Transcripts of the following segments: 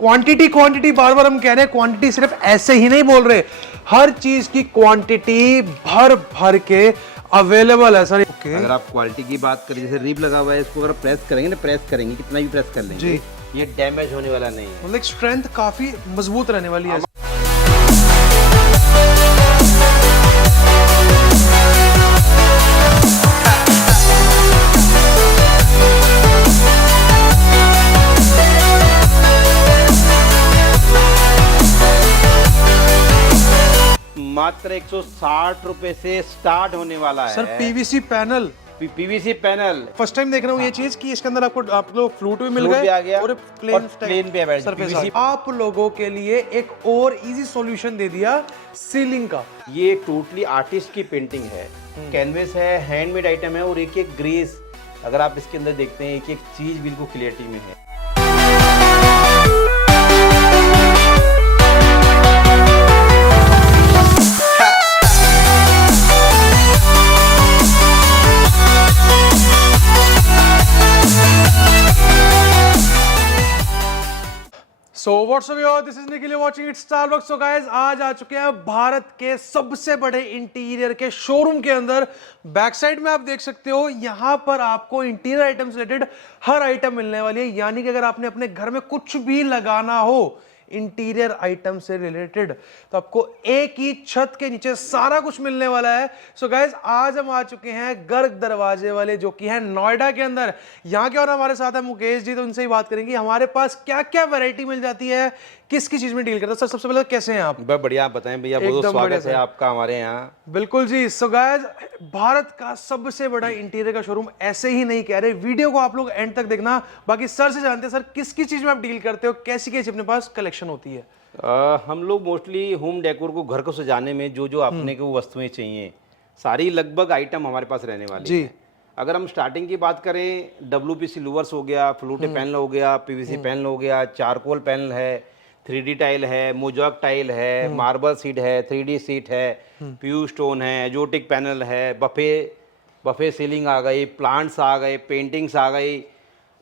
Quantity quantity बार बार हम कह रहे हैं, क्वांटिटी सिर्फ ऐसे ही नहीं बोल रहे, हर चीज की क्वांटिटी भर भर के अवेलेबल है सर। ओके, अगर आप क्वालिटी की बात करें, जैसे रिब लगा हुआ है, इसको अगर प्रेस करेंगे ना, प्रेस करेंगे कितना भी प्रेस कर लेंगे जी, ये डैमेज होने वाला नहीं है। मतलब स्ट्रेंथ काफी मजबूत रहने वाली है। मात्र 160 रुपए से स्टार्ट होने वाला है sir PVC panel, PVC panel. First time देख रहा हूँ ये चीज कि इसके अंदर आपको आप लोग फ्लूट भी मिल फ्लूट गए भी आ गया और और प्लेन भी है सरफेस PVC। आप लोगों के लिए एक और इजी सॉल्यूशन दे दिया सीलिंग का। ये टोटली आर्टिस्ट की पेंटिंग है, कैनवेस है, हैंडमेड आइटम है और एक एक ग्रेस अगर आप इसके अंदर देखते हैं, एक एक चीज बिल्कुल क्लियरिटी में है। So what's up y'all, this is Nikhil, you're watching it Starbucks। So guys, आज आ चुके हैं भारत के सबसे बड़े इंटीरियर के शोरूम के अंदर। बैक साइड में आप देख सकते हो, यहाँ पर आपको इंटीरियर आइटम से रिलेटेड हर आइटम मिलने वाली है। यानी कि अगर आपने अपने घर में कुछ भी लगाना हो इंटीरियर आइटम से रिलेटेड, तो आपको एक ही छत के नीचे सारा कुछ मिलने वाला है। सो गाइज, आज हम आ चुके हैं गर्ग दरवाजे वाले, जो कि है नोएडा के अंदर। यहाँ के और हमारे साथ है मुकेश जी, तो उनसे ही बात करेंगे हमारे पास क्या क्या वैरायटी मिल जाती है, किस किस चीज में डील करता है। सर सबसे पहले कैसे हैं आप? बहुत बढ़िया, आप बताएं भैया। बहुत स्वागत है आपका हमारे यहाँ। बिल्कुल जी। सो गाइस, भारत का सबसे बड़ा इंटीरियर का शोरूम ऐसे ही नहीं कह रहे, वीडियो को आप लोग एंड तक देखना। बाकी सर से जानते हैं, सर किस किस चीज में आप डील करते हो, कैसी कैसी अपने पास कलेक्शन होती है? हम लोग मोस्टली होम डेकोर को, घर को सजाने में जो जो अपने को वस्तुएं चाहिए, सारी लगभग आइटम हमारे पास रहने वाली जी। है। अगर हम स्टार्टिंग की बात करें, WPC लूवर्स हो गया, फ्लूटे पैनल हो गया, PVC पैनल हो गया, चारकोल पैनल है, 3D टाइल है, मोजाक टाइल है, मार्बल सीट है, 3D सीट है, प्यू स्टोन है, एजोटिक पैनल है, बफे सीलिंग आ गई, प्लांट्स आ गए, पेंटिंग्स आ गई,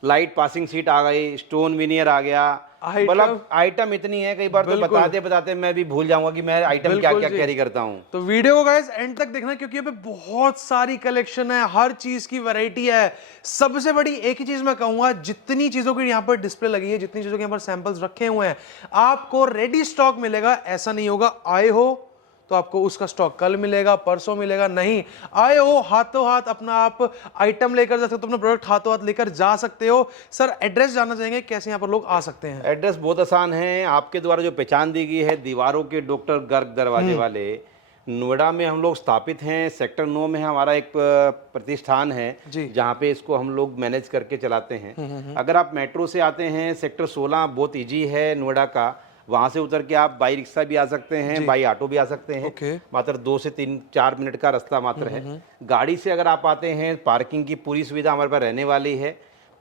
लाइट पासिंग सीट आ गई, स्टोन विनियर आ गया। मतलब आइटम इतनी है, कई बार तो बताते बताते मैं भी भूल जाऊंगा कि मैं आइटम क्या क्या कैरी करता हूँ। तो वीडियो को गाइस एंड तक देखना, क्योंकि यहाँ पे बहुत सारी कलेक्शन है, हर चीज की वैरायटी है। सबसे बड़ी एक ही चीज मैं कहूंगा, जितनी चीजों की यहाँ पर डिस्प्ले लगी है, जितनी चीजों के यहाँ पर सैंपल्स रखे हुए हैं, आपको रेडी स्टॉक मिलेगा। ऐसा नहीं होगा आए हो तो आपको उसका स्टॉक कल मिलेगा, परसों मिलेगा, नहीं। आए हो हाथों हाथ अपना आप आइटम लेकर जा सकते हो, अपना प्रोडक्ट हाथों हाथ लेकर जा सकते हो। सर एड्रेस जानना चाहेंगे, कैसे यहाँ पर लोग आ सकते हैं? एड्रेस बहुत आसान है, आपके द्वारा जो पहचान दी गई है, दीवारों के डॉक्टर गर्ग दरवाजे वाले, नोएडा में हम लोग स्थापित हैं। सेक्टर 9 में हमारा एक प्रतिष्ठान है जहाँ पे इसको हम लोग मैनेज करके चलाते हैं। अगर आप मेट्रो से आते हैं, सेक्टर 16 बहुत ईजी है नोएडा का, वहां से उतर के आप बाई रिक्शा भी आ सकते हैं, बाई ऑटो भी आ सकते हैं। मात्र 2 से 3-4 मिनट का रास्ता मात्र है। गाड़ी से अगर आप आते हैं, पार्किंग की पूरी सुविधा हमारे पास रहने वाली है।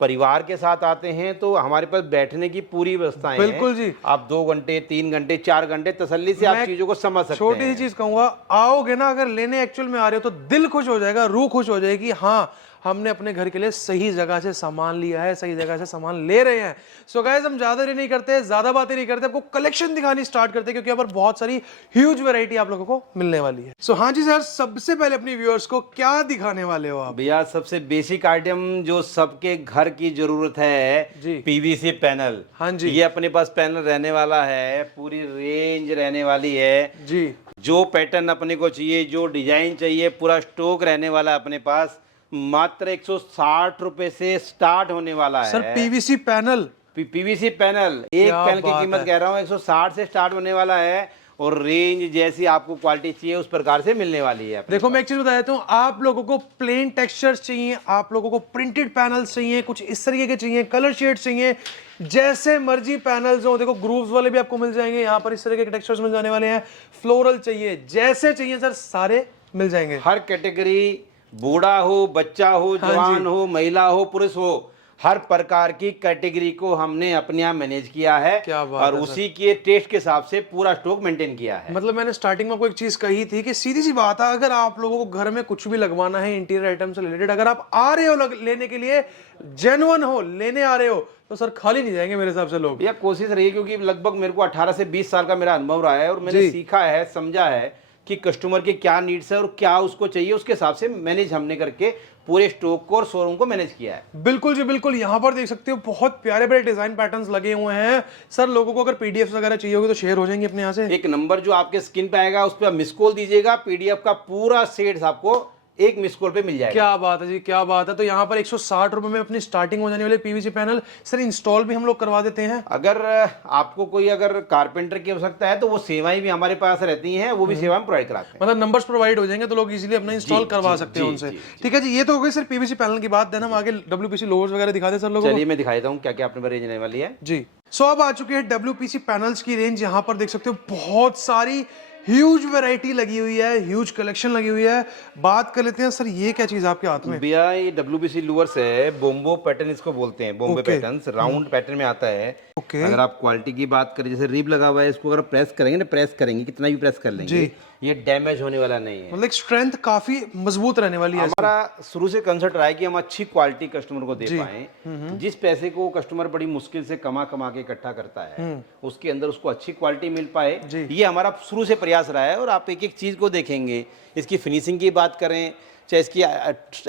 परिवार के साथ आते हैं तो हमारे पास बैठने की पूरी व्यवस्थाएं हैं। बिल्कुल जी। आप 2 घंटे, 3 घंटे, 4 घंटे तसल्ली से आप चीजों को समझ सकते हैं। छोटी सी चीज कहूंगा, आओगे ना, अगर लेने एक्चुअल में आ रहे हो तो दिल खुश हो जाएगा, रूह खुश हो जाएगी। हाँ, हमने अपने घर के लिए सही जगह से सामान लिया है, सही जगह से सामान ले रहे हैं। सो गाइस, हम ज्यादा देर नहीं करते, ज्यादा बातें नहीं करते, आपको कलेक्शन दिखानी स्टार्ट करते हैं, क्योंकि यहाँ पर बहुत सारी ह्यूज वैरायटी आप लोगों को मिलने वाली है। सो हाँ जी सर, सबसे पहले अपने व्यूअर्स को क्या दिखाने वाले हो आप? भैया सबसे बेसिक आइटम जो सबके घर की जरूरत है जी, PVC पैनल। हाँ जी, ये अपने पास पैनल रहने वाला है, पूरी रेंज रहने वाली है जी। जो पैटर्न अपने को चाहिए, जो डिजाइन चाहिए, पूरा स्टॉक रहने वाला है अपने पास। मात्र 160 रुपए से स्टार्ट होने वाला है sir PVC panel, PVC panel. एक पैनल की कीमत कह रहा हूँ 160 से स्टार्ट होने वाला है, और रेंज जैसी आपको क्वालिटी चाहिए उस प्रकार से मिलने वाली है। देखो मैं एक चीज बता देता हूँ, आप लोगों को प्लेन टेक्सचर्स चाहिए, आप लोगों को प्रिंटेड पैनल्स चाहिए, कुछ इस तरीके के चाहिए, कलर शेड चाहिए, जैसे मर्जी पैनल्स हो। देखो ग्रूव्स वाले भी आपको मिल जाएंगे, यहाँ पर इस तरीके के टेक्सचर्स मिल जाने वाले हैं। फ्लोरल चाहिए, जैसे चाहिए सर सारे मिल जाएंगे। हर कैटेगरी, बूढ़ा हो, बच्चा हो, जवान हो, महिला हो, पुरुष हो, हर प्रकार की कैटेगरी को हमने अपने यहाँ मैनेज किया है क्या बात और है उसी के टेस्ट के हिसाब से पूरा स्टॉक मेंटेन किया है। मतलब मैंने स्टार्टिंग में आपको एक चीज कही थी कि सीधी सी बात है, अगर आप लोगों को घर में कुछ भी लगवाना है इंटीरियर आइटम से रिलेटेड, अगर आप आ रहे हो लेने के लिए, जेन्युइन हो, लेने आ रहे हो, तो सर खाली नहीं जाएंगे मेरे हिसाब से लोग। यह कोशिश रही है, क्योंकि लगभग मेरे को 18 से 20 साल का मेरा अनुभव रहा है और मैंने सीखा है, समझा है कि कस्टमर के क्या नीड्स है और क्या उसको चाहिए, उसके हिसाब से मैनेज हमने करके पूरे स्टॉक को और शोरूम को मैनेज किया है। बिल्कुल जी बिल्कुल। यहाँ पर देख सकते हो बहुत प्यारे प्यारे डिजाइन पैटर्न्स लगे हुए हैं। सर लोगों को अगर पीडीएफ वगैरह चाहिए होगी तो शेयर हो जाएंगे अपने यहाँ से। एक नंबर जो आपके स्क्रीन पे आएगा उस पर मिस कॉल दीजिएगा, पीडीएफ का पूरा सेट आपको एक मिस कॉल पे मिल जाएगा। क्या बात है जी, क्या बात है। तो यहाँ पर 160 रुपए में अपनी स्टार्टिंग हो जाने वाले पीवीसी पैनल। सर इंस्टॉल भी हम लोग करवा देते हैं। अगर आपको कोई अगर कारपेंटर की आवश्यकता है तो वो सेवाएं भी हमारे पास रहती हैं, वो भी सेवाएं प्रोवाइड कराते हैं। मतलब नंबर्स प्रोवाइड हो जाएंगे तो लोग इजीली अपना इंस्टॉल करवा सकते हैं उनसे। ठीक है जी, ये तो हो गई सर पीवीसी पैनल की बात। देन हम आगे डब्ल्यूपीसी लोवर्स वगैरह दिखा दें सर लोगों को। चलिए मैं दिखा देता हूँ क्या क्या अपने रेंज रहने वाली है जी। सो अब आ चुके हैं डब्ल्यूपीसी पैनल्स की रेंज। यहाँ पर देख सकते हो बहुत सारी ह्यूज वैरायटी लगी हुई है, ह्यूज कलेक्शन लगी हुई है। बात कर लेते हैं सर, ये क्या चीज आपके हाथ में? भैया ये डब्ल्यूपीसी लूवर्स है, बोम्बो पैटर्न इसको बोलते हैं, बॉम्बे पैटर्न राउंड पैटर्न में आता है। अगर आप क्वालिटी की बात करें, जैसे रिब लगा हुआ है, इसको अगर प्रेस करेंगे ना, प्रेस करेंगे कितना भी प्रेस कर लेंगे, ये डैमेज होने वाला नहीं है। मतलब स्ट्रेंथ काफी मजबूत रहने वाली है। हमारा शुरू से कंसेप्ट रहा है कि हम अच्छी क्वालिटी कस्टमर को दे पाए। जिस पैसे को कस्टमर बड़ी मुश्किल से कमा के इकट्ठा करता है, उसके अंदर उसको अच्छी क्वालिटी मिल पाए, ये हमारा शुरू से प्रयास रहा है। और आप एक एक चीज को देखेंगे, इसकी फिनिशिंग की बात करें, चाहे इसकी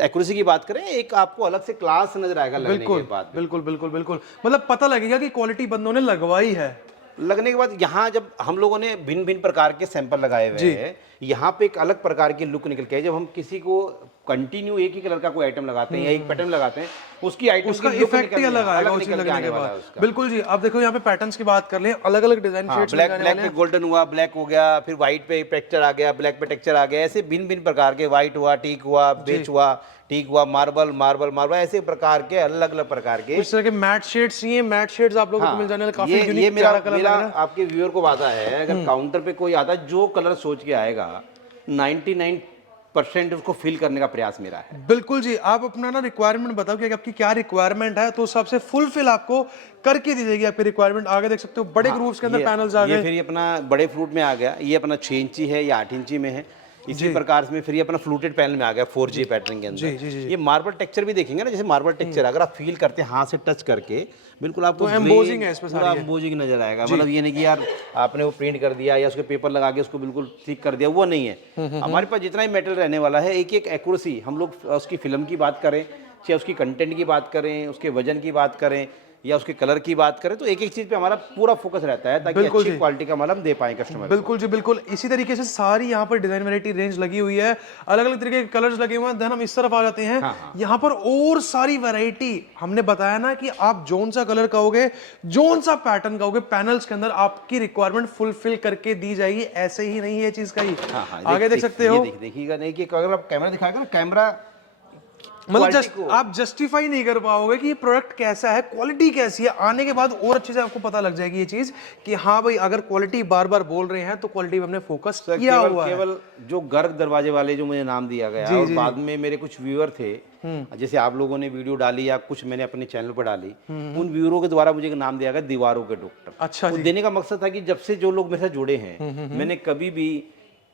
एक्यूरेसी की बात करें, एक आपको अलग से क्लास नजर आएगा लगने के बाद। बिल्कुल बिल्कुल बिल्कुल। मतलब पता लगेगा कि क्वालिटी बंदों ने लगवाई है। लगने के बाद यहाँ जब हम लोगों ने भिन्न भिन्न प्रकार के सैंपल लगाए हुए हैं, यहाँ पे एक अलग प्रकार की लुक निकल के है। जब हम किसी को कंटिन्यू एक ही कलर का कोई आइटम लगाते हैं या एक पैटर्न लगाते हैं, उसकी आइटम उसका इफेक्ट ही अलग आएगा उसी लगने के बाद। बिल्कुल जी। आप देखो यहाँ पे पैटर्न्स की बात कर ले, अलग अलग डिजाइन शेड्स ब्लैक पे गोल्डन हुआ, ब्लैक हो गया, फिर व्हाइट पे टेक्सचर आ गया, ब्लैक पे टेक्सचर आ गया, ऐसे भिन्न भिन्न प्रकार के, व्हाइट हुआ, टीक हुआ, बेच हुआ, ठीक हुआ, मार्बल मार्बल मार्बल, ऐसे प्रकार के अलग अलग प्रकार के इस तरह के मैट शेड्स ही हैं। मैट शेड्स आप लोगों को मिल जाने वाले काफी यूनिक ये मेरा कलर आपके व्यूअर को वादा है, अगर काउंटर पे कोई आता है जो कलर सोच के आएगा, 99% उसको फिल करने का प्रयास मेरा है। बिल्कुल जी। आप अपना ना रिक्वायरमेंट बताओ कि आपकी क्या रिक्वायरमेंट है, तो उस हिसाब से फुलफिल आपको करके दी जाएगी आपकी रिक्वायरमेंट। आगे देख सकते हो बड़े ग्रुप्स के अंदर पैनल्स आ गए। फिर ये अपना बड़े फ्रूट में आ गया, ये अपना 6 इंची है या 8 इंची में है। इसी प्रकार से फिर ये अपना फ्लूटेड पैनल में आ गया 4G पैटर्न के अंदर। ये मार्बल टेक्सचर भी देखेंगे ना, जैसे मार्बल टेक्सचर अगर आप फील करते हैं हाथ से टच करके, बिल्कुल आपको एम्बोजिंग है इसमें, पूरा एम्बोजिंग नजर आएगा। मतलब ये नहीं कि यार आपने वो प्रिंट कर दिया या उसके पेपर लगा के उसको बिल्कुल ठीक कर दिया, वो नहीं है। हमारे पास जितना ही मेटेरियल रहने वाला है, एक एक एक्यूरेसी, हम लोग उसकी फिल्म की बात करें, चाहे उसकी कंटेंट की बात करें, उसके वजन की बात करें या उसके कलर की बात करें, तो एक एक चीज पे हमारा पूरा फोकस रहता है ताकि अच्छी क्वालिटी का माल हम दे पाएं कस्टमर। बिल्कुल जी बिल्कुल। इसी तरीके से सारी यहाँ पर डिजाइन वैरायटी रेंज लगी हुई है, अलग अलग तरीके के कलर्स लगे हुए हैं। देन हम इस तरफ आ जाते हैं। यहाँ पर और सारी वैरायटी, हमने बताया ना कि आप जोन सा कलर कहोगे, जोन सा पैटर्न कहोगे, पैनल्स के अंदर आपकी रिक्वायरमेंट फुलफिल करके दी जाएगी। ऐसे ही नहीं है चीज का ही। आगे देख सकते हो, देखिएगा नहीं कि अगर आप कैमरा दिखाएगा ना, कैमरा मतलब आप जस्टिफाई नहीं कर पाओगे कि ये प्रोडक्ट कैसा है, क्वालिटी कैसी है। आने के बाद और अच्छे से आपको पता लग जाएगी ये चीज कि हाँ भाई, अगर क्वालिटी बार बार बोल रहे हैं तो क्वालिटी पे हमने फोकस किया हुआ है। केवल जो गर्ग दरवाजे वाले जो मुझे नाम दिया गया, और बाद में मेरे कुछ व्यूअर थे, जैसे आप लोगों ने वीडियो डाली या कुछ मैंने अपने चैनल पर डाली, उन व्यूअरों के द्वारा मुझे एक नाम दिया गया दीवारों के डॉक्टर। अच्छा जी। देने का मकसद था कि जब से जो लोग मेरे साथ जुड़े हैं, मैंने कभी भी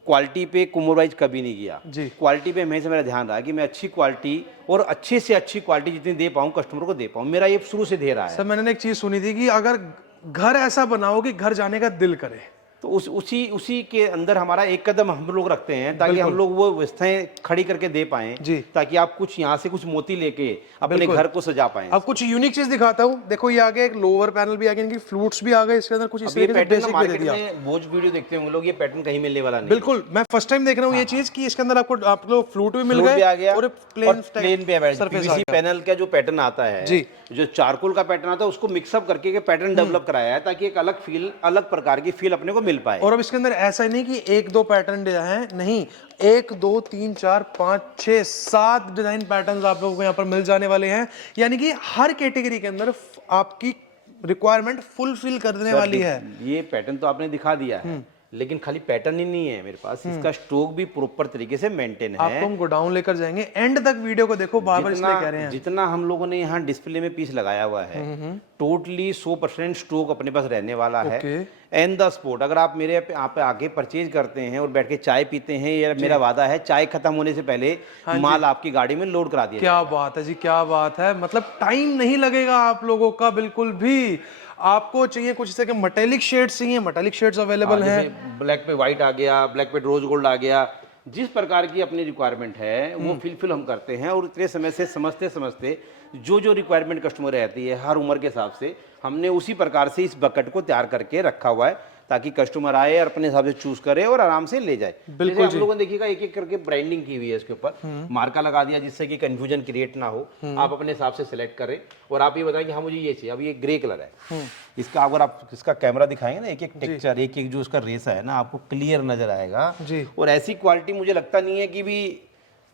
क्वालिटी पे कॉम्प्रोमाइज कभी नहीं किया जी। क्वालिटी पे हमेशा मेरा ध्यान रहा कि मैं अच्छी क्वालिटी और अच्छी से अच्छी क्वालिटी जितनी दे पाऊँ कस्टमर को दे पाऊँ। मेरा ये शुरू से ध्येय रहा है। सर मैंने एक चीज सुनी थी कि अगर घर ऐसा बनाओ कि घर जाने का दिल करे, तो उसी के अंदर हमारा एक कदम हम लोग रखते हैं ताकि हम लोग वो व्यवस्थाएं खड़ी करके दे पाएं, ताकि आप कुछ यहाँ से कुछ मोती लेके अपने घर को सजा पाएं। अब कुछ यूनिक चीज दिखाता हूँ। देखो ये आगे एक लोअर पैनल भी आ गया, इनकी फ्लूट्स भी आ गए इसके अंदर। कुछ इस तरीके से बेसिक भी दे दिया। बोझ वीडियो देखते होंगे लोग, ये पैटर्न कहीं मिलने वाला नहीं। बिल्कुल, मैं फर्स्ट टाइम देख रहा हूँ ये चीज कि इसके अंदर आपको आप लोग फ्लूट भी मिल गए और प्लेन पे पीवीसी पैनल का जो पैटर्न आता है, जो चारकोल का पैटर्न आता है, उसको मिक्सअप करके पैटर्न डेवलप कराया है ताकि एक अलग फील, अलग प्रकार की फील अपने को मिल पाए। और अब इसके अंदर ऐसा नहीं कि 1-2 पैटर्न है, नहीं, 1 2 3 4 5 6 7 डिजाइन पैटर्न्स आप लोगों को यहाँ पर मिल जाने वाले हैं। यानी कि हर कैटेगरी के अंदर आपकी रिक्वायरमेंट फुलफिल कर देने वाली है। ये पैटर्न तो आपने दिखा दिया है, लेकिन खाली पैटर्न ही नहीं है मेरे पास, इसका स्टॉक भी प्रॉपर तरीके से मेंटेन है। आपको हम गोडाउन लेकर जाएंगे, एंड तक वीडियो को देखो, बार बार इसलिए कह रहे हैं। जितना हम लोगों ने यहाँ डिस्प्ले में पीस लगाया हुआ है, टोटली 100% स्टॉक अपने पास रहने वाला है। एंड द स्पॉट अगर आप मेरे यहाँ पे आके परचेज करते हैं और बैठ के चाय पीते हैं, ये मेरा वादा है चाय खत्म होने से पहले माल आपकी गाड़ी में लोड करा दिया। क्या बात है जी, क्या बात है। मतलब टाइम नहीं लगेगा आप लोगों का बिल्कुल भी। आपको चाहिए कुछ इस तरह के मेटालिक शेड्स चाहिए, मेटालिक शेड्स अवेलेबल हैं। ब्लैक पे व्हाइट आ गया, ब्लैक पे रोज गोल्ड आ गया, जिस प्रकार की अपनी रिक्वायरमेंट है वो फिल हम करते हैं। और इतने समय से समझते समझते जो रिक्वायरमेंट कस्टमर रहती है हर उम्र के हिसाब से हमने उसी प्रकार से इस बकेट को तैयार करके रखा हुआ है, ताकि कस्टमर आए और अपने हिसाब से चूज करे और आराम से ले जाए। बिल्कुल, आप लोगों ने देखिएगा एक एक करके ब्रांडिंग की हुई है, इसके ऊपर मार्का लगा दिया जिससे कि कंफ्यूजन क्रिएट ना हो। आप अपने हिसाब से सिलेक्ट करें और आप ये बताएं कि हाँ मुझे ये चाहिए। अब ये ग्रे कलर है, इसका अगर आप इसका कैमरा दिखाएंगे ना, एक एक टेक्सचर, एक एक जो इसका रेसा है ना, आपको क्लियर नजर आएगा जी। और ऐसी क्वालिटी मुझे लगता नहीं है कि भी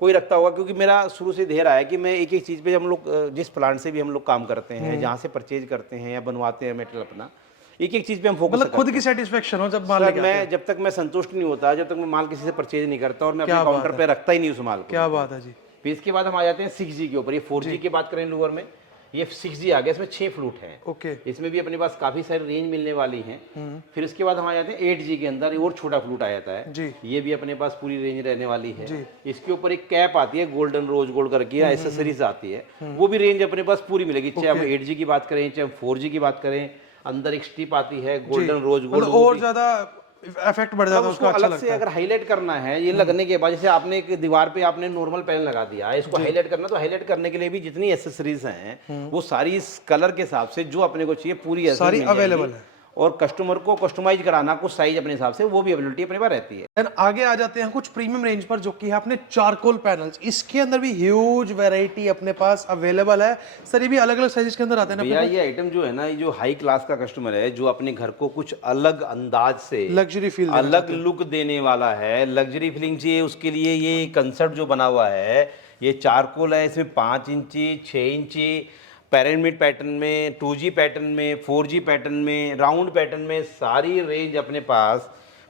कोई रखता होगा, क्योंकि मेरा शुरू से ध्येय रहा है कि मैं एक एक चीज पे, हम लोग जिस प्लांट से भी हम लोग काम करते हैं, जहाँ से परचेज करते हैं या बनवाते हैं मेटेरियल अपना, एक एक चीज पे हम फोकस, मतलब खुद की सेटिस्फेक्शन हो जब माल लेके आते हैं। जब तक मैं संतुष्ट नहीं होता, जब तक मैं माल किसी से परचेज नहीं करता और मैं अपने काउंटर पे रखता ही नहीं उस माल को। क्या बात है जी। फिर इसके बाद हम आ जाते हैं 6G के ऊपर। ये 4G की बात करें लूवर में, ये 6G आ गया, इसमें 6 फ्लूट हैं। ओके, इसमें भी अपने पास काफी सारी रेंज मिलने वाली है। फिर इसके बाद हम आ जाते हैं 8G के अंदर, और छोटा फ्लूट आ जाता है जी। ये भी अपने पास पूरी रेंज रहने वाली है। इसके ऊपर एक कैप आती है गोल्डन रोज गोल्ड करके, एसेसरीज आती है, वो भी रेंज अपने पास पूरी मिलेगी। चाहे हम 8G की बात करें, चाहे हम 4G की बात करें, अंदर एक स्ट्रिप आती है गोल्डन रोज गोल्ड, और ज्यादा इफेक्ट बढ़ जाता है उसका। अच्छा अलग से अगर हाईलाइट करना है, ये लगने के बाद, जैसे आपने एक दीवार पे आपने नॉर्मल पैनल लगा दिया, इसको हाईलाइट करना, तो हाईलाइट करने के लिए भी जितनी एसेसरीज हैं वो सारी इस कलर के हिसाब से जो अपने को चाहिए पूरी सारी अवेलेबल है। और कस्टमर को कस्टमाइज कराना कुछ साइज अपने हिसाब से, वो भी अवेलेबिलिटी अपने पास रहती है। एंड आगे आ जाते हैं कुछ प्रीमियम रेंज पर, जो कि है अपने चारकोल पैनल्स। इसके अंदर भी ह्यूज वैरायटी अपने पास अवेलेबल है। सर ये भी अलग अलग साइजेस के अंदर आते हैं ना भैया। ये आइटम जो है ना, ये जो हाई क्लास का कस्टमर है, जो अपने घर को कुछ अलग अंदाज से लग्जरी फील, अलग लुक देने वाला है, लग्जरी फीलिंग चाहिए, उसके लिए ये कंसेप्ट जो बना हुआ है, ये चारकोल है। इसमें 5 इंची, 6 इंची पैरामिड पैटर्न में, 2G पैटर्न में, 4G पैटर्न में, राउंड पैटर्न में, सारी रेंज अपने पास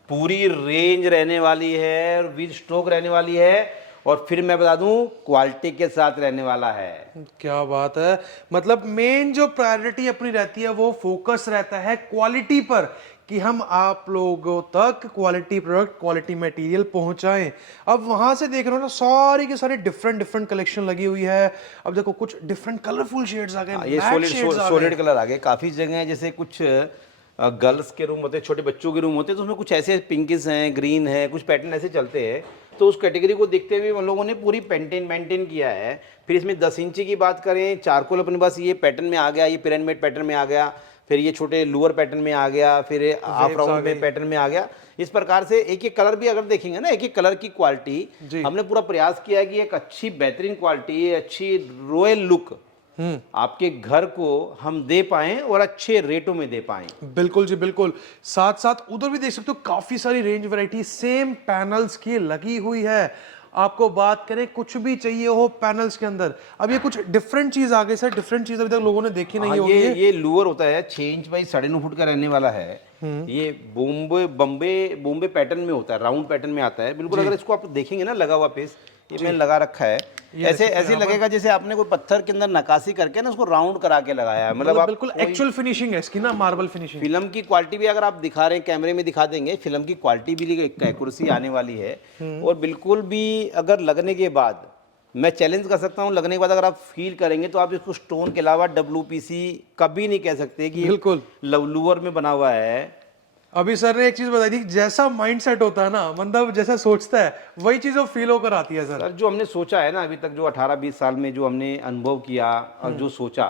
पूरी रेंज रहने वाली है और विद स्टॉक रहने वाली है। और फिर मैं बता दूं, क्वालिटी के साथ रहने वाला है। क्या बात है। मतलब मेन जो प्रायोरिटी अपनी रहती है वो फोकस रहता है क्वालिटी पर, कि हम आप लोगों तक क्वालिटी प्रोडक्ट, क्वालिटी मटेरियल पहुंचाएं। अब वहां से देख रहे हो ना, सारी के सारे डिफरेंट कलेक्शन लगी हुई है। अब देखो कुछ डिफरेंट कलरफुल शेड्स आ गए, ये सॉलिड कलर आ गए। काफी जगह जैसे कुछ गर्ल्स के रूम होते हैं, छोटे बच्चों के रूम होते हैं, तो उसमें कुछ ऐसे पिंकिस हैं, ग्रीन है, कुछ पैटर्न ऐसे चलते हैं। तो उस कैटेगरी को देखते हुए हम लोगों ने पूरी मेंटेन किया है। फिर इसमें 10 इंची की बात करें, चारकोल अपने पास ये पैटर्न में आ गया, ये पिरामिड पैटर्न में आ गया, फिर ये छोटे लोअर पैटर्न में आ गया, फिर हाफ राउंड में पैटर्न में आ गया। इस प्रकार से एक एक कलर भी अगर देखेंगे ना, एक एक कलर की क्वालिटी हमने पूरा प्रयास किया कि एक अच्छी बेहतरीन क्वालिटी, अच्छी रॉयल लुक आपके घर को हम दे पाएं और अच्छे रेटों में दे पाएं। बिल्कुल जी बिल्कुल। साथ साथ उधर भी देख सकते हो काफी सारी रेंज वैरायटी सेम पैनल्स की लगी हुई है। आपको बात करें कुछ भी चाहिए हो पैनल्स के अंदर। अब ये कुछ डिफरेंट चीज आ गई सर, डिफरेंट चीज अभी तक लोगों ने देखी नहीं होगी। ये लोअर होता है 6 इंच बाई 9.5 फुट का रहने वाला है। ये बॉम्बे पैटर्न में होता है, राउंड पैटर्न में आता है बिल्कुल। अगर इसको आप देखेंगे ना लगा हुआ पीस, ये मैंने लगा रखा है, ऐसे लगेगा जैसे आपने कोई पत्थर के अंदर नकाशी करके ना उसको राउंड करा के लगाया है। मतलब बिल्कुल एक्चुअल फिनिशिंग है इसकी ना, मार्बल फिनिशिंग। फिल्म की क्वालिटी भी अगर आप दिखा रहे हैं, कैमरे में दिखा देंगे, फिल्म की क्वालिटी भी एक्यूरेसी आने वाली है। और बिल्कुल भी अगर लगने के बाद, मैं चैलेंज कर सकता हूं, लगने के बाद अगर आप फील करेंगे तो आप इसको स्टोन के अलावा WPC कभी नहीं कह सकते कि बिल्कुल लवलूवर में बना हुआ है। अभी सर ने एक चीज बताई थी, जैसा माइंडसेट होता है ना, मतलब जैसा सोचता है वही चीज वो फील होकर आती है सर। जो हमने सोचा है ना अभी तक, जो 18-20 साल में जो हमने अनुभव किया और जो सोचा,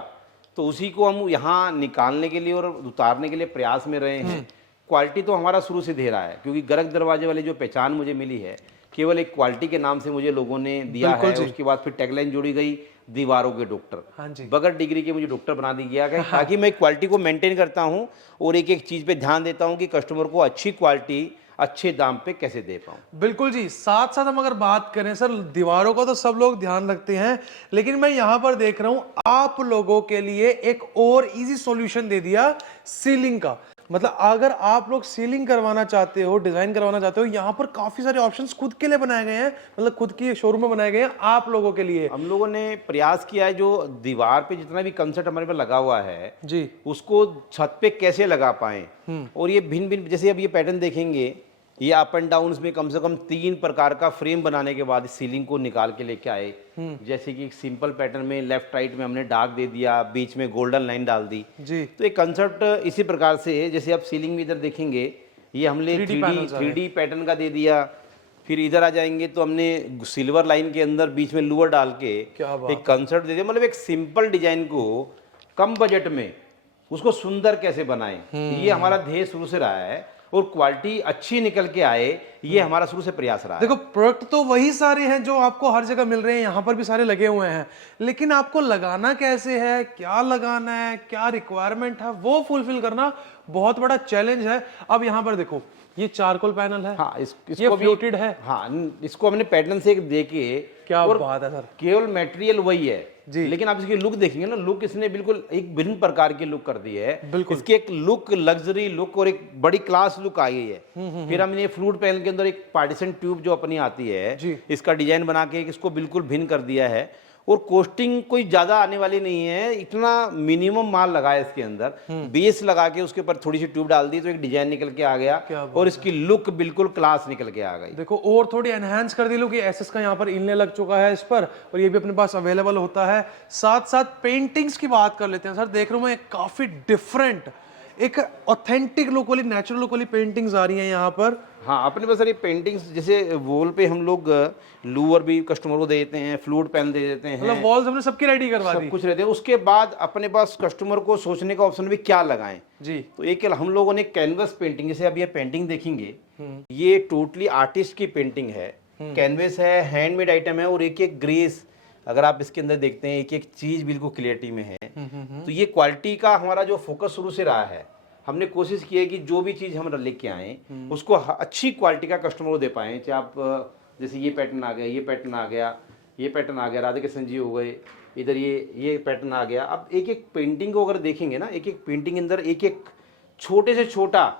तो उसी को हम यहाँ निकालने के लिए और उतारने के लिए प्रयास में रहे हैं। क्वालिटी तो हमारा शुरू से दे रहा है, क्योंकि गर्ग दरवाजे वाली जो पहचान मुझे मिली है, केवल एक क्वालिटी के नाम से मुझे लोगों ने दिया है। उसके बाद फिर टैगलाइन जोड़ी गई, दीवारों के डॉक्टर। हाँ जी, बगैर डिग्री के मुझे डॉक्टर बना दिया गया, ताकि मैं क्वालिटी को मेंटेन करता हूं और एक एक चीज पे ध्यान देता हूं कि कस्टमर को अच्छी क्वालिटी अच्छे दाम पे कैसे दे पाऊं। बिल्कुल जी। साथ साथ हम अगर बात करें सर, दीवारों का तो सब लोग ध्यान रखते हैं, लेकिन मैं यहां पर देख रहा हूं आप लोगों के लिए एक और इजी सॉल्यूशन दे दिया, सीलिंग का। मतलब अगर आप लोग सीलिंग करवाना चाहते हो, डिजाइन करवाना चाहते हो, यहाँ पर काफी सारे ऑप्शंस खुद के लिए बनाए गए हैं, मतलब खुद की शोरूम में बनाए गए हैं आप लोगों के लिए। हम लोगों ने प्रयास किया है जो दीवार पे जितना भी कंसेप्ट हमारे पे लगा हुआ है जी, उसको छत पे कैसे लगा पाए। और ये भिन्न भिन्न, जैसे अब ये पैटर्न देखेंगे, ये अप एंड डाउन में कम से कम 3 प्रकार का फ्रेम बनाने के बाद सीलिंग को निकाल के लेके आए। जैसे कि एक सिंपल पैटर्न में लेफ्ट राइट में हमने डार्क दे दिया, बीच में गोल्डन लाइन डाल दी जी, तो एक कंसेप्ट इसी प्रकार से है। जैसे आप सीलिंग में इधर देखेंगे, ये हमने 3D पैटर्न का दे दिया। फिर इधर आ जाएंगे तो हमने सिल्वर लाइन के अंदर बीच में लूअर डाल के एक कंसेप्ट दे दिया। मतलब एक सिंपल डिजाइन को कम बजट में उसको सुंदर कैसे बनाएं, ये हमारा ध्येय शुरू से रहा है। और क्वालिटी अच्छी निकल के आए, ये हमारा शुरू से प्रयास रहा है। देखो प्रोडक्ट तो वही सारे हैं जो आपको हर जगह मिल रहे हैं, यहाँ पर भी सारे लगे हुए हैं, लेकिन आपको लगाना कैसे है, क्या लगाना है, क्या रिक्वायरमेंट है, वो फुलफिल करना बहुत बड़ा चैलेंज है। अब यहाँ पर देखो ये चारकोल पैनल है, हाँ, ये फ्लोटेड है। हाँ, इसको हमने पैटर्न से एक देके, क्या बात है सर, केवल मटेरियल वही है जी, लेकिन आप इसकी लुक देखेंगे ना, लुक इसने बिल्कुल एक भिन्न प्रकार की लुक कर दी है। बिल्कुल। इसकी एक लुक, लग्जरी लुक और एक बड़ी क्लास लुक आई है। फिर हमने फ्लूट पैनल के अंदर एक पार्टीशन ट्यूब जो अपनी आती है जी, इसका डिजाइन बना के इसको बिल्कुल भिन्न कर दिया है। और कॉस्टिंग कोई ज्यादा आने वाली नहीं है, इतना मिनिमम माल लगा है इसके अंदर। बेस लगा के उसके ऊपर थोड़ी सी ट्यूब डाल दी तो एक डिजाइन निकल के आ गया और इसकी लुक बिल्कुल क्लास निकल के आ गई। देखो और थोड़ी एनहांस कर दी लो कि एसएस का यहाँ पर इनले लग चुका है इस पर, और ये भी अपने पास अवेलेबल होता है। साथ साथ पेंटिंग्स की बात कर लेते हैं सर। देख रहा हूँ मैं काफी डिफरेंट, एक ऑथेंटिक लुक वाली, नेचुरल लुक वाली पेंटिंग्स आ रही हैं यहाँ पर। हाँ, अपने पास सारी पेंटिंग्स, जैसे वॉल पे हम लोग लूवर भी कस्टमर को दे देते हैं, फ्लूट पैन दे देते हैं, मतलब वॉल्स हमने सबकी रेडी करवा दी, सब कुछ रहते हैं। उसके बाद अपने पास कस्टमर को सोचने का ऑप्शन भी क्या लगाएं जी। तो एक हम लोगों ने कैनवस पेंटिंग, जैसे अब ये पेंटिंग देखेंगे, ये टोटली आर्टिस्ट की पेंटिंग है। कैनवस है, हैंडमेड आइटम है और एक एक ग्रेस अगर आप इसके अंदर देखते हैं, एक एक चीज बिल्कुल क्लियरिटी में है। तो ये क्वालिटी का हमारा जो फोकस शुरू से रहा है, हमने कोशिश की है कि जो भी चीज हम लेके आए उसको अच्छी क्वालिटी का कस्टमर को दे पाए। चाहे आप जैसे ये पैटर्न आ गया, ये पैटर्न आ गया, ये पैटर्न आ गया, राधे कृष्ण जी हो गए, इधर ये पैटर्न आ गया। अब एक एक पेंटिंग को अगर देखेंगे ना, एक एक पेंटिंग के अंदर एक एक छोटे से छोटा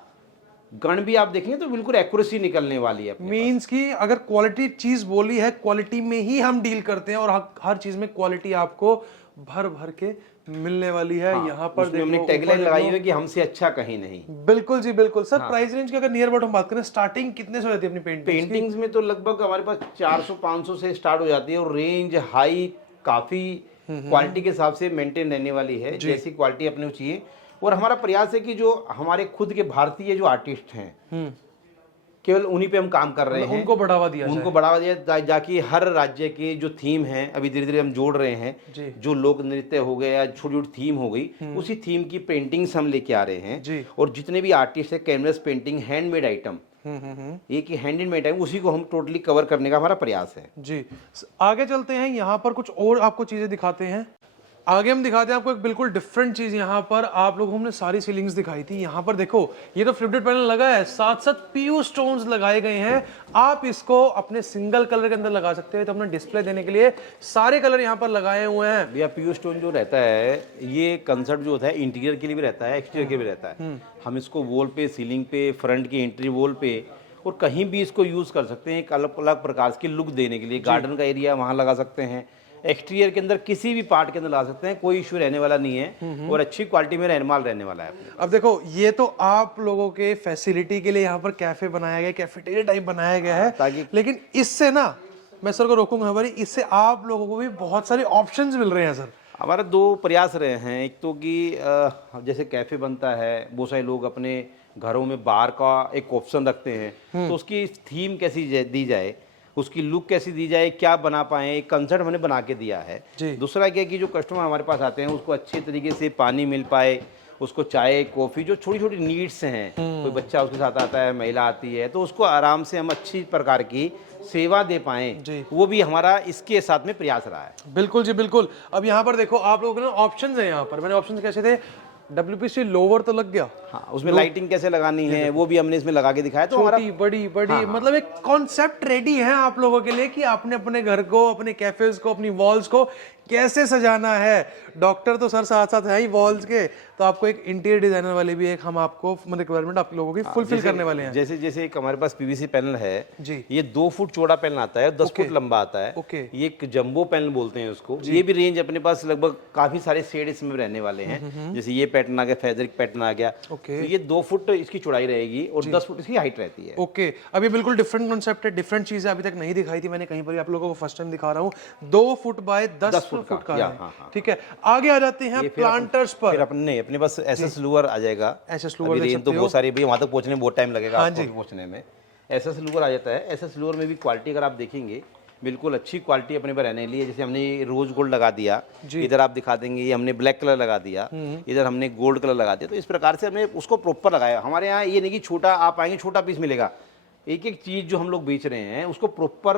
गण भी आप देखेंगे तो बिल्कुल एक्यूरेसी निकलने वाली है। मींस कि अगर क्वालिटी चीज बोली है, क्वालिटी में ही हम डील करते हैं और हर चीज में क्वालिटी आपको भर भर के मिलने वाली है। हाँ, यहाँ पर हमने टैगलाइन लगाई है कि हमसे अच्छा कहीं नहीं। बिल्कुल जी बिल्कुल सर। प्राइस रेंज की अगर नियर अबाउट हम बात करें, स्टार्टिंग कितने से हो जाती है अपनी पेंटिंग्स में? तो लगभग हमारे पास 400-500 से स्टार्ट हो जाती है और रेंज हाई काफी क्वालिटी के हिसाब से मेंटेन रहने वाली है, जैसी क्वालिटी अपने को चाहिए। और हमारा प्रयास है कि जो हमारे खुद के भारतीय जो आर्टिस्ट हैं, केवल उन्हीं पे हम काम कर रहे हैं, उनको बढ़ावा दिया जाए, जाकि हर राज्य के जो थीम है अभी धीरे धीरे हम जोड़ रहे हैं। जो लोक नृत्य हो गए या छोटी छोटी थीम हो गई, उसी थीम की पेंटिंग्स हम लेके आ रहे हैं। और जितने भी आर्टिस्ट है, कैनवस पेंटिंग, हैंडमेड आइटम, एक ही हैंडमेड आइटम, उसी को हम टोटली कवर करने का हमारा प्रयास है जी। आगे चलते हैं, यहाँ पर कुछ और आपको चीजें दिखाते हैं। आगे हम दिखाते हैं आपको एक बिल्कुल डिफरेंट चीज। यहाँ पर आप लोगों को हमने सारी सीलिंग्स दिखाई थी, यहाँ पर देखो ये तो फ्लिप्टेड पैनल लगा है, साथ साथ पीयू स्टोन्स लगाए गए हैं। आप इसको अपने सिंगल कलर के अंदर लगा सकते हैं। तो हमने डिस्प्ले देने के लिए सारे कलर यहाँ पर लगाए हुए हैं। भैया पीयू स्टोन जो रहता है, ये कंसेप्ट जो होता है इंटीरियर के लिए भी रहता है, एक्सटीरियर के भी रहता है। हम इसको वॉल पे, सीलिंग पे, फ्रंट की एंट्री वॉल पे और कहीं भी इसको यूज कर सकते हैं, एक अलग अलग प्रकार की लुक देने के लिए। गार्डन का एरिया वहाँ लगा सकते हैं, एक्सटीरियर के अंदर किसी भी पार्ट के अंदर ला सकते हैं, कोई इश्यू रहने वाला नहीं है और अच्छी क्वालिटी में रहनमाल रहने वाला है। अब देखो ये तो आप लोगों के फैसिलिटी के लिए यहाँ पर कैफे बनाया गया, कैफेटेरिया टाइप बनाया गया है, ताकि लेकिन इससे ना, मैं सर को रोकूंगा हमारी, इससे आप लोगों को भी बहुत सारे ऑप्शंस मिल रहे हैं सर। हमारा 2 प्रयास रहे हैं। एक तो कि जैसे कैफे बनता है, बहुत सारे लोग अपने घरों में बार का एक ऑप्शन रखते हैं, तो उसकी थीम कैसी दी जाए, उसकी लुक कैसी दी जाए, क्या बना पाए, एक कंसेप्ट हमने बना के दिया है। दूसरा क्या कि जो कस्टमर हमारे पास आते हैं उसको अच्छी तरीके से पानी मिल पाए, उसको चाय, कॉफी, जो छोटी छोटी नीड्स हैं, कोई बच्चा उसके साथ आता है, महिला आती है, तो उसको आराम से हम अच्छी प्रकार की सेवा दे पाएं, वो भी हमारा इसके साथ में प्रयास रहा है। बिल्कुल जी बिल्कुल। अब यहाँ पर देखो आप लोगों ने ऑप्शंस हैं, यहाँ पर मैंने ऑप्शंस कैसे थे, WPC लोवर तो लग गया, हाँ, उसमें लाइटिंग कैसे लगानी है वो भी हमने इसमें लगा के दिखाया। तो छोटी बड़ी बड़ी, हाँ, मतलब एक कॉन्सेप्ट रेडी है आप लोगों के लिए कि आपने अपने घर को, अपने कैफेज को, अपनी वॉल्स को कैसे सजाना है। डॉक्टर तो सर साथ साथ है ही वॉल्स के, तो आपको एक इंटीरियर डिजाइनर वाले भी एक हम आपको रिक्वायरमेंट आप लोगों की फुलफिल करने वाले हैं। जैसे जैसे एक हमारे पास पीवीसी पैनल है जी, ये 2 फुट चौड़ा पैनल आता है, 10 फुट लंबा आता है। ओके, ये एक जंबो पैनल बोलते हैं उसको। ये भी रेंज अपने पास लगभग काफी सारे शेड इसमें रहने वाले हैं। जैसे ये पैटर्न आ गया, फैब्रिक पैटर्न आ गया, ओके, तो ये 2 फुट इसकी चौड़ाई रहेगी और 10 फुट इसकी हाइट रहती है। ओके। अब ये बिल्कुल डिफरेंट कॉन्सेप्ट है, डिफरेंट चीज है, अभी तक नहीं दिखाई थी मैंने कहीं पर, आप लोगों को फर्स्ट टाइम दिखा रहा हूँ। 2 फुट बाय 10 फुट का है, ठीक है। आगे आ जाते हैं प्लांटर्स पर। फिर अपने पास एसएस लूअर आ जाएगा। एसएस लूअर रेंज तो बहुत सारी, वहां तक पहुंचने में बहुत टाइम लगेगा आपको पहुंचने में। एसएस लूअर आ जाता है। एसएस लूअर में भी क्वालिटी अगर आप देखेंगे बिल्कुल अच्छी क्वालिटी अपने पर रहने लिए। जैसे हमने रोज गोल्ड लगा दिया, इधर आप दिखा देंगे ये हमने ब्लैक कलर लगा दिया, इधर हमने गोल्ड कलर लगा दिया। तो इस प्रकार से हमने उसको प्रॉपर लगाया। हमारे यहाँ ये नहीं कि छोटा आप आएंगे छोटा पीस मिलेगा, एक एक चीज जो हम लोग बेच रहे हैं उसको प्रॉपर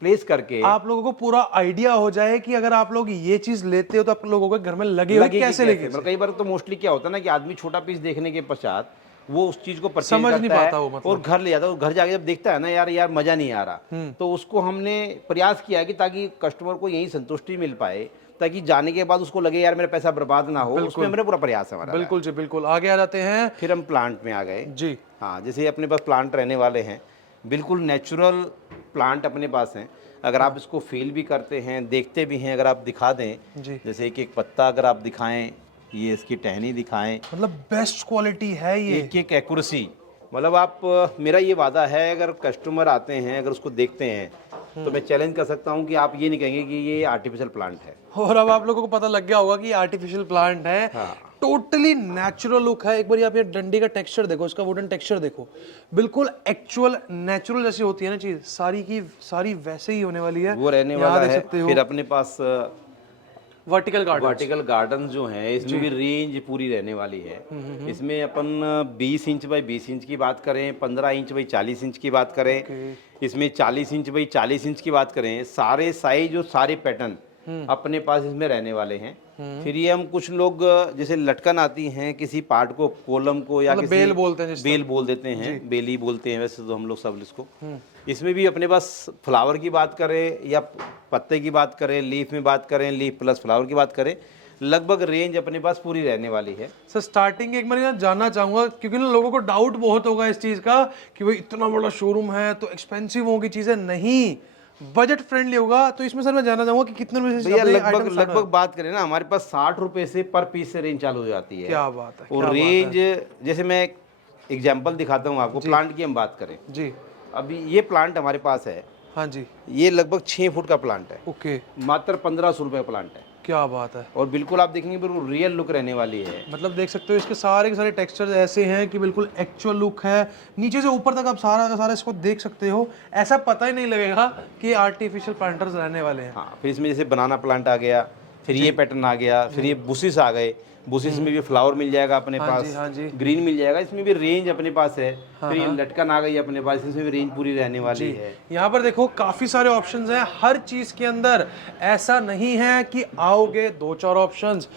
प्लेस करके आप लोगों को पूरा आइडिया हो जाए कि अगर आप लोग ये चीज लेते हो तो आप लोगों के घर में लगेगा कैसे लेके। पर कई बार तो मोस्टली क्या होता है ना कि आदमी छोटा पीस देखने के पश्चात वो उस चीज को परचेज समझ नहीं करता पाता है वो, मतलब और घर ले जाता है। और घर जाके जब देखता है ना यार मजा नहीं आ रहा, तो उसको हमने प्रयास किया कि ताकि कस्टमर को यही संतुष्टि मिल पाए, ताकि जाने के बाद उसको लगे यार मेरा पैसा बर्बाद ना हो। उसमें मेरा पूरा प्रयास है हमारा। बिल्कुल जी बिल्कुल। आगे आ जाते हैं, फिर हम प्लांट में आ गए जी। हाँ, जैसे अपने पास प्लांट रहने वाले हैं, बिल्कुल नेचुरल प्लांट अपने पास हैं। अगर आप इसको फील भी करते हैं, देखते भी हैं, अगर आप दिखा दें जी, जैसे एक एक पत्ता अगर आप दिखाएं, ये इसकी टहनी दिखाएं, मतलब बेस्ट क्वालिटी है ये, एक एक एक्यूरेसी। मतलब आप मेरा ये वादा है अगर कस्टमर आते हैं अगर उसको देखते हैं तो मैं चैलेंज कर सकता हूँ कि आप ये नहीं कहेंगे कि ये आर्टिफिशियल प्लांट है। और अब आप लोगों को पता लग गया होगा कि आर्टिफिशियल प्लांट है। टोटली नेचुरल लुक है। एक बार आप ये डंडी का टेक्सचर देखो, इसका वुडन टेक्सचर देखो, बिल्कुल एक्चुअल नेचुरल जैसी होती है ना चीज, सारी की सारी वैसे ही होने वाली है। वो रहने वाला है। फिर अपने पास वर्टिकल गार्डन जो है इसमें भी रेंज पूरी रहने वाली है। इसमें अपन 20 इंच बाई 20 इंच की बात करें, 15 इंच बाई 40 इंच की बात करें, इसमें 40 इंच बाई 40 इंच की बात करें, सारे साइज और सारे पैटर्न अपने पास इसमें रहने वाले हैं। फिर ये हम कुछ लोग जैसे लटकन आती हैं किसी पार्ट को, कॉलम को या किसी बेल बोलते हैं, बेल बोल देते हैं, बेली बोलते हैं वैसे तो हम लोग सब इसको। इसमें भी अपने पास फ्लावर की बात करें या पत्ते की बात करें, लीफ में बात करें, लीफ प्लस फ्लावर की बात करें, लगभग रेंज अपने पास पूरी रहने वाली है। सर स्टार्टिंग एक बार यहाँ जानना चाहूंगा क्योंकि ना लोगों को डाउट बहुत होगा इस चीज का कि भाई इतना बड़ा शोरूम है तो एक्सपेंसिव होगी चीजें, नहीं बजट फ्रेंडली होगा। तो इसमें सर मैं जानना चाहूंगा कि कितने रुपए से लगभग बात करें ना हमारे पास 60 रुपए से पर पीस से रेंज चालू हो जाती है। क्या बात है। और रेंज जैसे मैं एक एग्जाम्पल दिखाता हूँ आपको, प्लांट की हम बात करें जी, अभी ये प्लांट हमारे पास है, हाँ जी, ये लगभग 6 फुट का प्लांट है, ओके, मात्र 1500 रुपए का प्लांट है। क्या बात है। और बिल्कुल आप देखेंगे बिल्कुल रियल लुक रहने वाली है। मतलब देख सकते हो इसके सारे के सारे टेक्सचर्स ऐसे हैं कि बिल्कुल एक्चुअल लुक है, नीचे से ऊपर तक आप सारा का सारा इसको देख सकते हो, ऐसा पता ही नहीं लगेगा कि आर्टिफिशियल प्लांटर्स रहने वाले हैं। हाँ, फिर इसमें जैसे बनाना प्लांट आ गया, फिर ये पैटर्न आ गया, फिर ये बुशिस आ गए, बुशिस में भी फ्लावर मिल जाएगा अपने पास, हाँ जी, ग्रीन मिल जाएगा, इसमें भी रेंज अपने पास है। फिर ये लटकन आ गई अपने पास, इसमें भी रेंज पूरी रहने वाली है। यहाँ पर देखो काफी सारे ऑप्शंस हैं हर चीज के अंदर, ऐसा नहीं है कि आओगे 2-4 ऑप्शंस,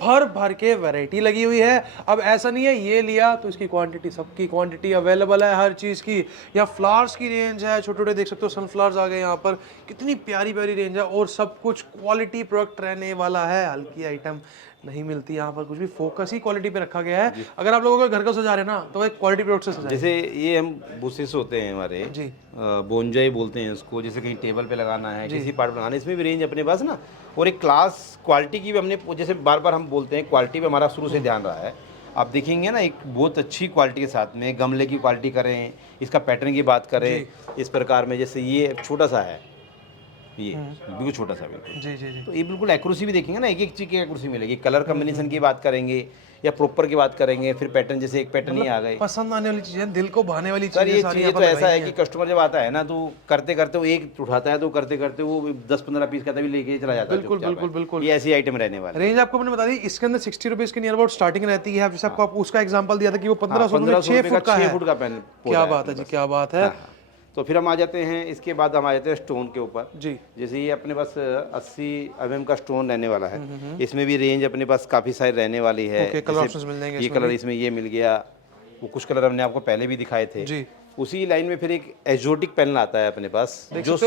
भर भर के वैरायटी लगी हुई है। अब ऐसा नहीं है ये लिया तो इसकी क्वांटिटी, सबकी क्वांटिटी अवेलेबल है हर चीज़ की। यहाँ फ्लावर्स की रेंज है, छोटे छोटे देख सकते हो सनफ्लावर्स आ गए यहाँ पर, कितनी प्यारी प्यारी रेंज है और सब कुछ क्वालिटी प्रोडक्ट रहने वाला है। हल्की आइटम नहीं मिलती यहाँ पर, कुछ भी फोकस ही क्वालिटी पे रखा गया है। अगर आप लोगों के घर को सजा रहे हैं ना तो एक क्वालिटी प्रोडक्ट से सजाएं। जैसे ये हम बुशेस होते हैं हमारे जी, बोंजाई बोलते हैं इसको, जैसे कहीं टेबल पे लगाना है, किसी पार्ट पे लगाना है, इसमें भी रेंज अपने पास ना। और एक क्लास क्वालिटी की भी हमने, जैसे बार बार हम बोलते हैं क्वालिटी पे हमारा शुरू से ध्यान रहा है। आप देखेंगे ना एक बहुत अच्छी क्वालिटी के साथ में गमले की क्वालिटी करें, इसका पैटर्न की बात करें, इस प्रकार में जैसे ये छोटा सा है, ये बिल्कुल छोटा सा बिल्कुल, जी जी जी, तो ये बिल्कुल एक्यूरेसी भी देखेंगे ना, एक एक चीज की एक्यूरेसी मिलेगी। कलर कॉम्बिनेशन की बात करेंगे या प्रॉपर की बात करेंगे, फिर पैटर्न, जैसे एक पैटर्न ही आ गए, पसंद आने वाली चीजें, दिल को भाने वाली सर। ये चीजें सारी चीज़ें तो ऐसा है कि कस्टमर जब आता है ना तो करते करते वो एक उठाता है, तो करते करते वो 10-15 पीस का भी लेके चला जाता है। बिल्कुल बिल्कुल बिल्कुल, ये ऐसी आइटम रहने वाली। रेंज आपको मैंने बता दी, इसके अंदर 60 रुपीज के नियर अबाउट स्टार्टिंग रहती है। जैसे आपको उसका एग्जांपल दिया था कि वो 1500 में 6 फुट का है। 6 फुट का पैनल। क्या बात है जी, क्या बात है। तो फिर हम आ जाते हैं, इसके बाद हम आ जाते हैं स्टोन के ऊपर जी। जैसे ये अपने पास 80 mm का स्टोन रहने वाला है, इसमें भी रेंज अपने पास काफ़ी सारी रहने वाली है। कलर ऑप्शंस मिल जाएंगे, ये कलर इसमें ये मिल गया, वो कुछ कलर हमने आपको पहले भी दिखाए थे जी। उसी लाइन में फिर एक एग्जोटिक पैनल आता है अपने पास, जो